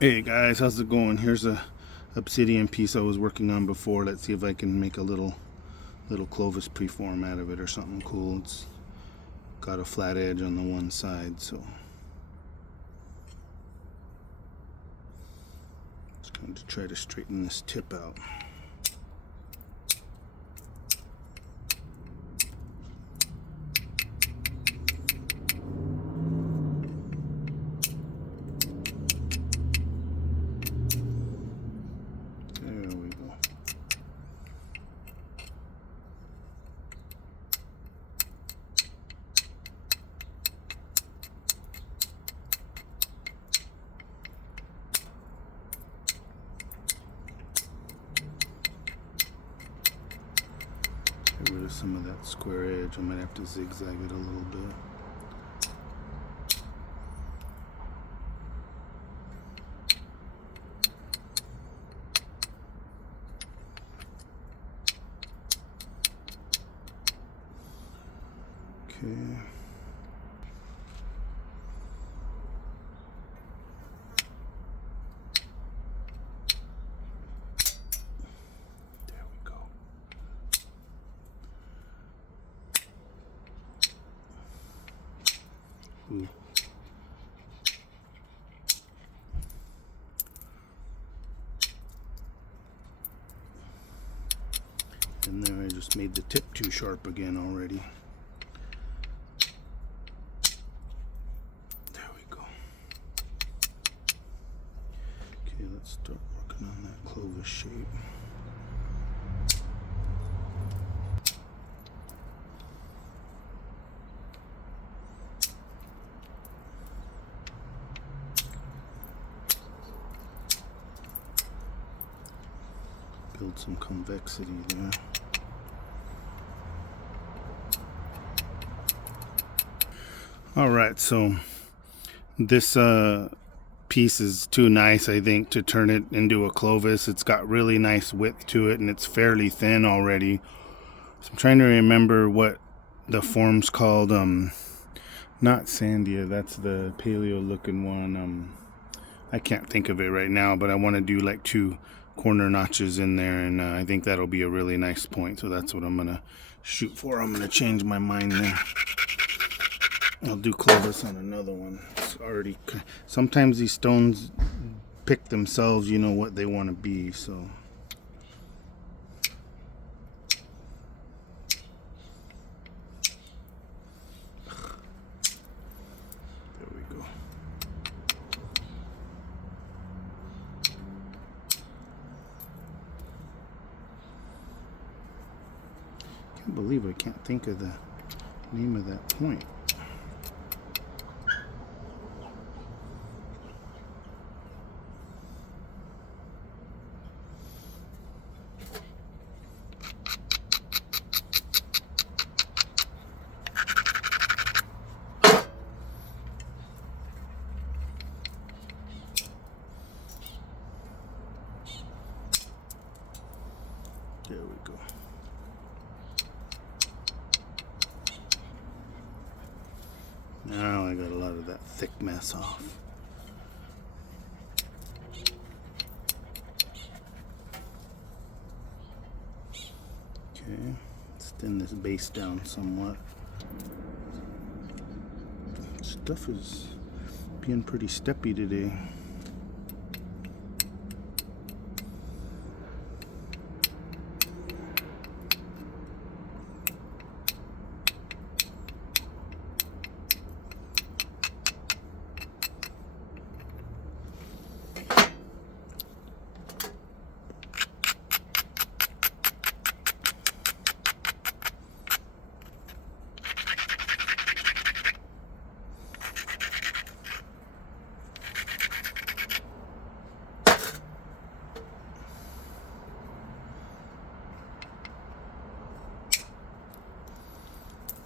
Hey guys, how's it going? Here's a obsidian piece I was working on before. Let's see if I can make a little Clovis preform out of it or something cool. It's got a flat edge on the one side, so just going to try to straighten this tip out. There we go. Get rid of some of that square edge. I might have to zigzag it a little bit. Okay. There we go. Ooh. And there, I just made the tip too sharp again already. There we go. Okay, let's start working on that Clovis shape. Build some convexity there. Alright, so this piece is too nice, I think, to turn it into a Clovis. It's got really nice width to it and it's fairly thin already. So I'm trying to remember what the form's called. Not Sandia, that's the paleo looking one. I can't think of it right now, but I want to do like 2 corner notches in there, and I think that'll be a really nice point, so that's what I'm gonna shoot for. I'm gonna change my mind there. I'll do Clovis on another one. It's already, sometimes these stones pick themselves, you know what they want to be, so there we go. Can't believe I can't think of the name of that point. There we go. Now I got a lot of that thick mess off. Okay, let's thin this base down somewhat. Stuff is being pretty steppy today.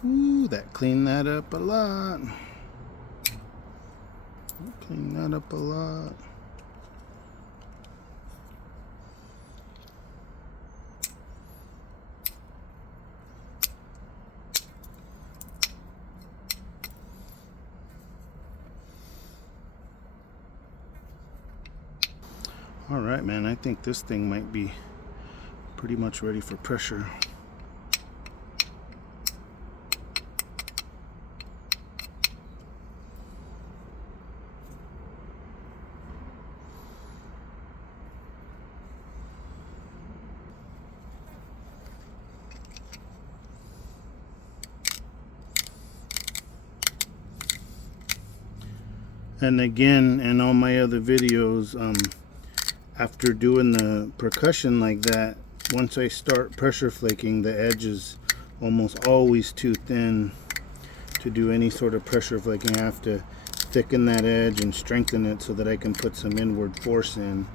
Ooh, that cleaned that up a lot. Clean that up a lot. All right, man, I think this thing might be pretty much ready for pressure. And again, in all my other videos, after doing the percussion like that, once I start pressure flaking, the edge is almost always too thin to do any sort of pressure flaking. I have to thicken that edge and strengthen it so that I can put some inward force in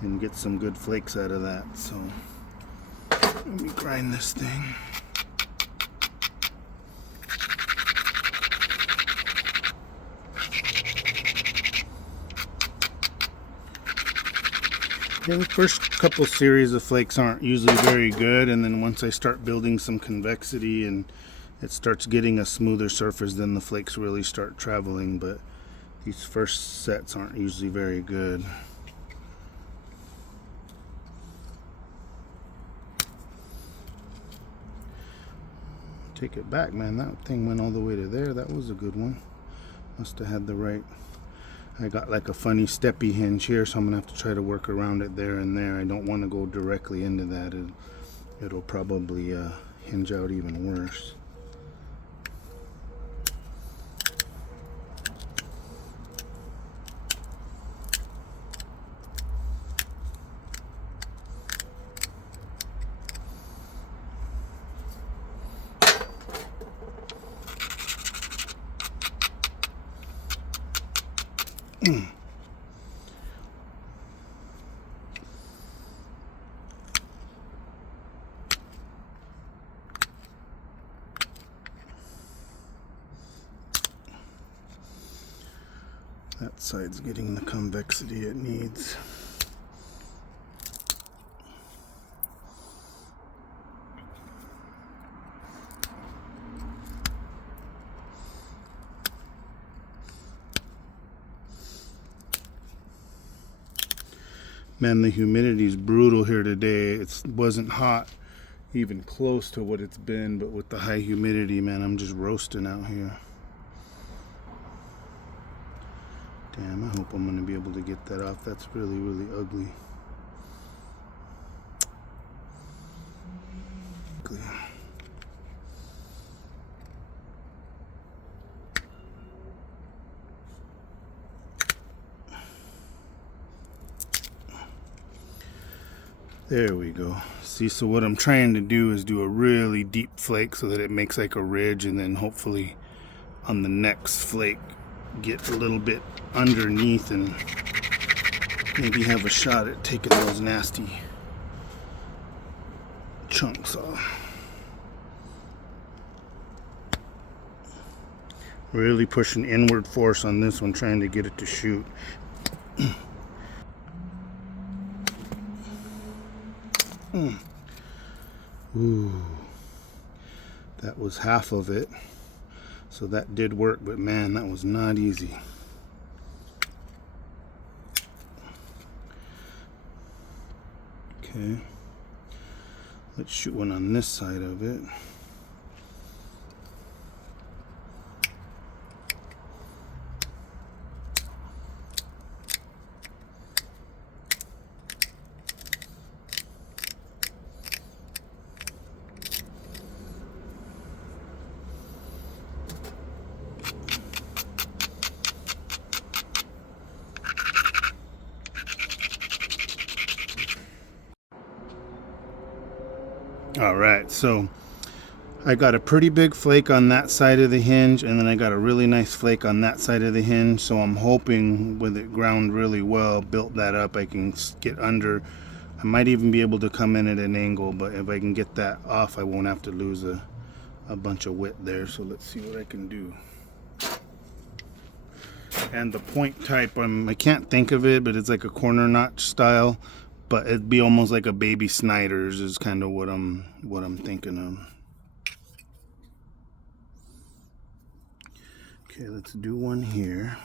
and get some good flakes out of that. So let me grind this thing. Yeah, the first couple series of flakes aren't usually very good, and then once I start building some convexity and it starts getting a smoother surface, then the flakes really start traveling. But these first sets aren't usually very good. Take it back, man. That thing went all the way to there. That was a good one. Must have had the right. I got like a funny steppy hinge here, so I'm gonna have to try to work around it there and there. I don't want to go directly into that. It'll probably hinge out even worse. That side's getting the convexity it needs. Man, the humidity is brutal here today. It wasn't hot even close to what it's been, but with the high humidity, man, I'm just roasting out here. Damn, I hope I'm going to be able to get that off. That's really, really ugly. There we go. See, so what I'm trying to do is do a really deep flake so that it makes like a ridge, and then hopefully on the next flake get a little bit underneath and maybe have a shot at taking those nasty chunks off. Really pushing inward force on this one, trying to get it to shoot. Ooh, that was half of it, so that did work, but man, that was not easy. Okay, let's shoot one on this side of it. All right, so I got a pretty big flake on that side of the hinge, and then I got a really nice flake on that side of the hinge. So I'm hoping with it ground really well, built that up, I can get under. I might even be able to come in at an angle, but if I can get that off, I won't have to lose a bunch of width there. So let's see what I can do. And the point type, I can't think of it, but it's like a corner notch style. But it'd be almost like a baby Snyder's is kind of what I'm thinking of. Okay, let's do one here.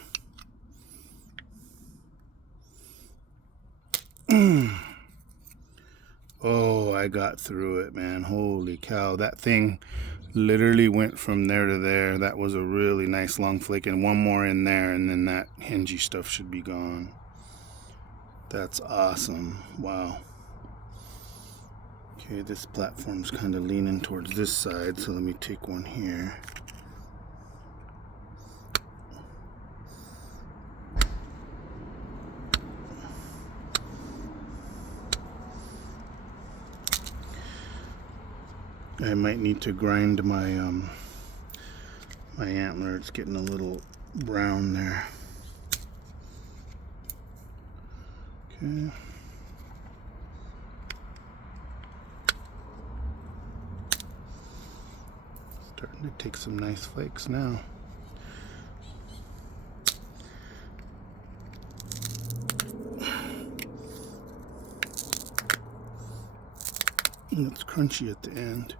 Oh, I got through it, man. Holy cow. That thing literally went from there to there. That was a really nice long flake, and one more in there, and then that hingy stuff should be gone. That's awesome. Wow. Okay, this platform's kind of leaning towards this side, so let me take one here. I might need to grind my my antler. It's getting a little brown there. Okay. Starting to take some nice flakes now. It's crunchy at the end.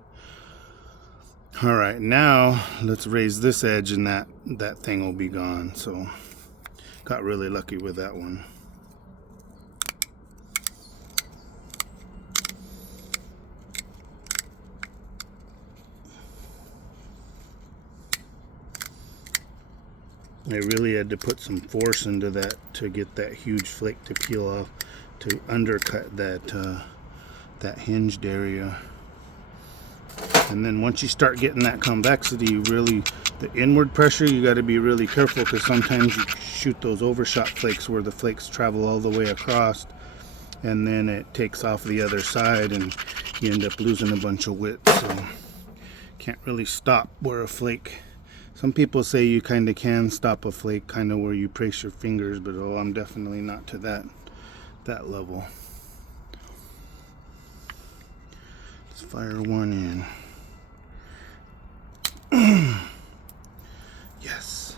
All right, now let's raise this edge, and that thing will be gone. So got really lucky with that one. I really had to put some force into that to get that huge flake to peel off, to undercut that that hinged area. And then once you start getting that convexity, you really, the inward pressure, you got to be really careful, because sometimes you shoot those overshot flakes where the flakes travel all the way across, and then it takes off the other side and you end up losing a bunch of width. So can't really stop where a flake, some people say you kind of can stop a flake kind of where you place your fingers, but oh, I'm definitely not to that level. Let's fire one in. Yes,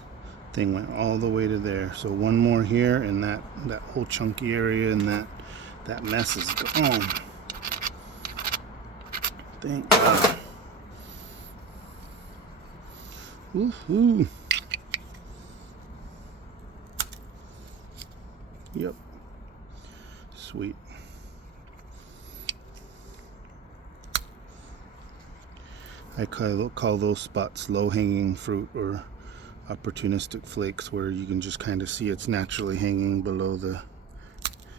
thing went all the way to there. So one more here, and that whole chunky area and that mess is gone. Thank God. Woohoo! Yep. Sweet. I call those spots low-hanging fruit, or opportunistic flakes, where you can just kind of see it's naturally hanging below the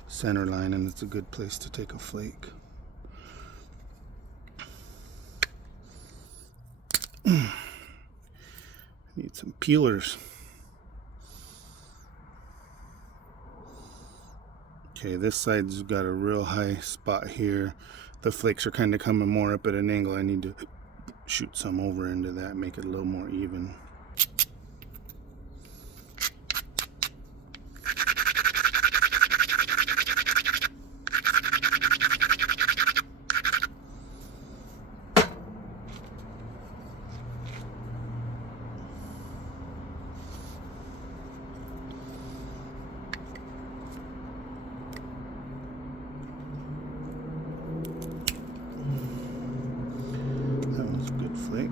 center line, and it's a good place to take a flake. Need some peelers. Okay, this side's got a real high spot here. The flakes are kind of coming more up at an angle. I need to shoot some over into that, make it a little more even. Flake.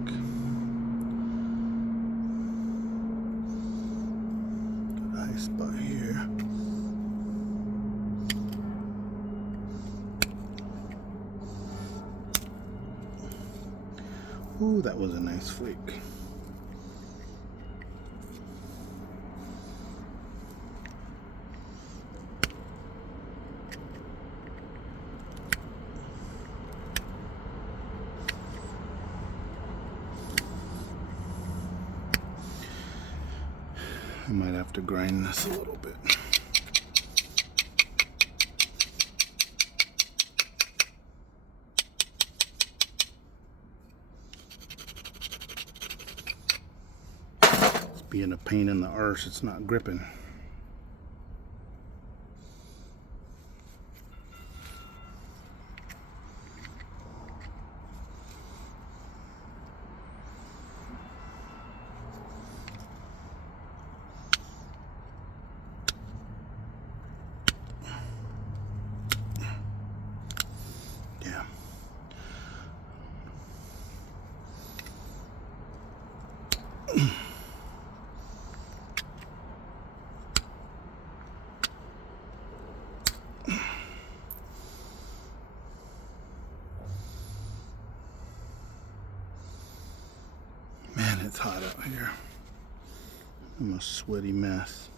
Got a high spot here. Ooh, that was a nice flake. I might have to grind this a little bit. It's being a pain in the arse, it's not gripping. it's hot out here. I'm a sweaty mess.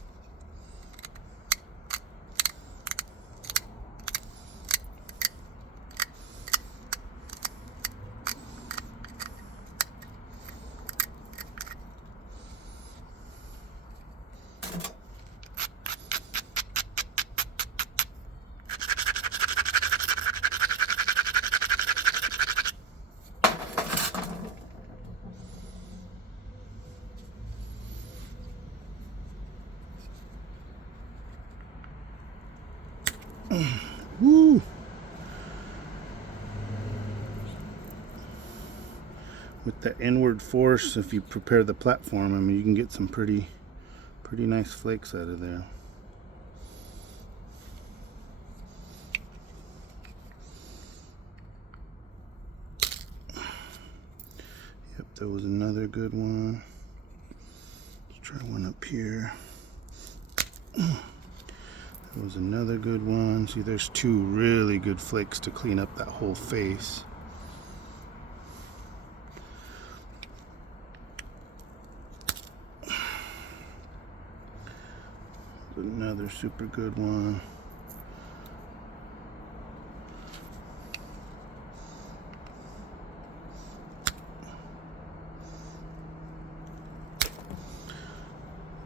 Woo! With the inward force, if you prepare the platform, I mean, you can get some pretty nice flakes out of there. Yep, there was another good one. Let's try one up here. There was another good one. See, there's two really good flakes to clean up that whole face. Another super good one.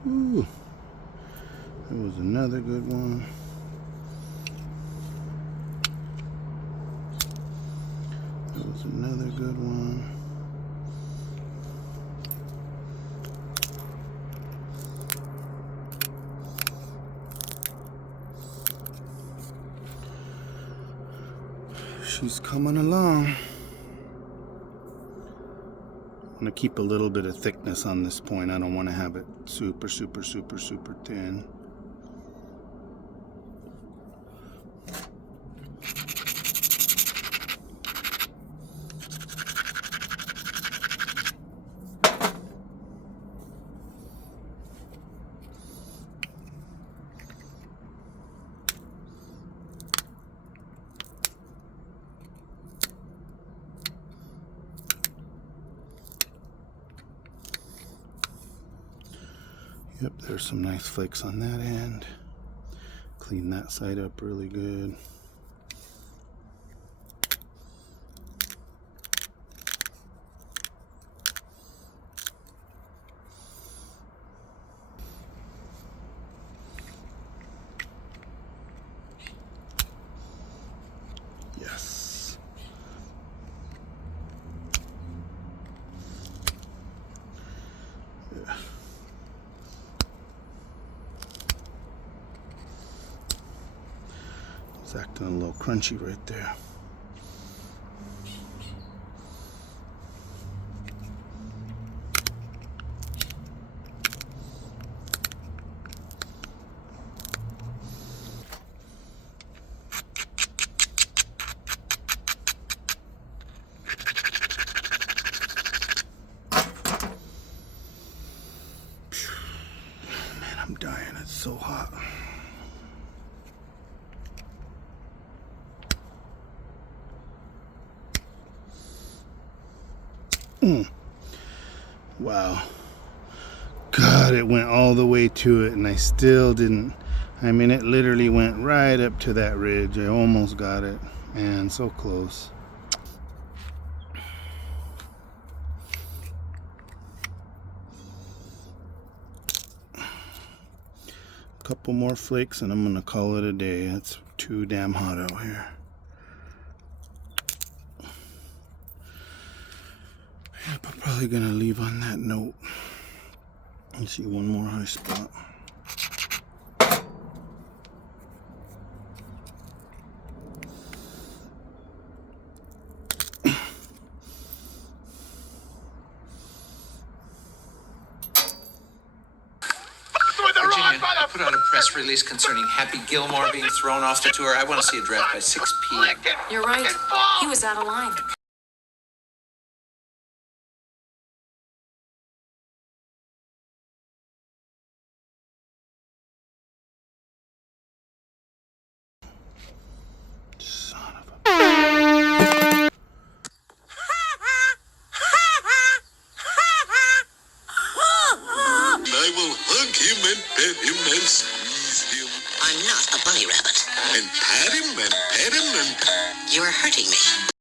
Ooh, there was another good one. There was another good one. She's coming along. I'm going to keep a little bit of thickness on this point. I don't want to have it super thin. Yep, there's some nice flakes on that end. Clean that side up really good. Yes. Yeah. It's acting a little crunchy right there. Man, I'm dying. It's so hot. Wow. God, it went all the way to it and I still didn't. I mean, it literally went right up to that ridge. I almost got it. Man, so close. Couple more flakes and I'm gonna call it a day. It's too damn hot out here. Yep, I'm probably gonna leave on that note. Let's see, one more high spot. I put out a press release concerning Happy Gilmore being thrown off the tour. I want to see a draft by 6 p.m. You're right. He was out of line. Son of a... bunny rabbit. And pat him and pet him and... You're hurting me.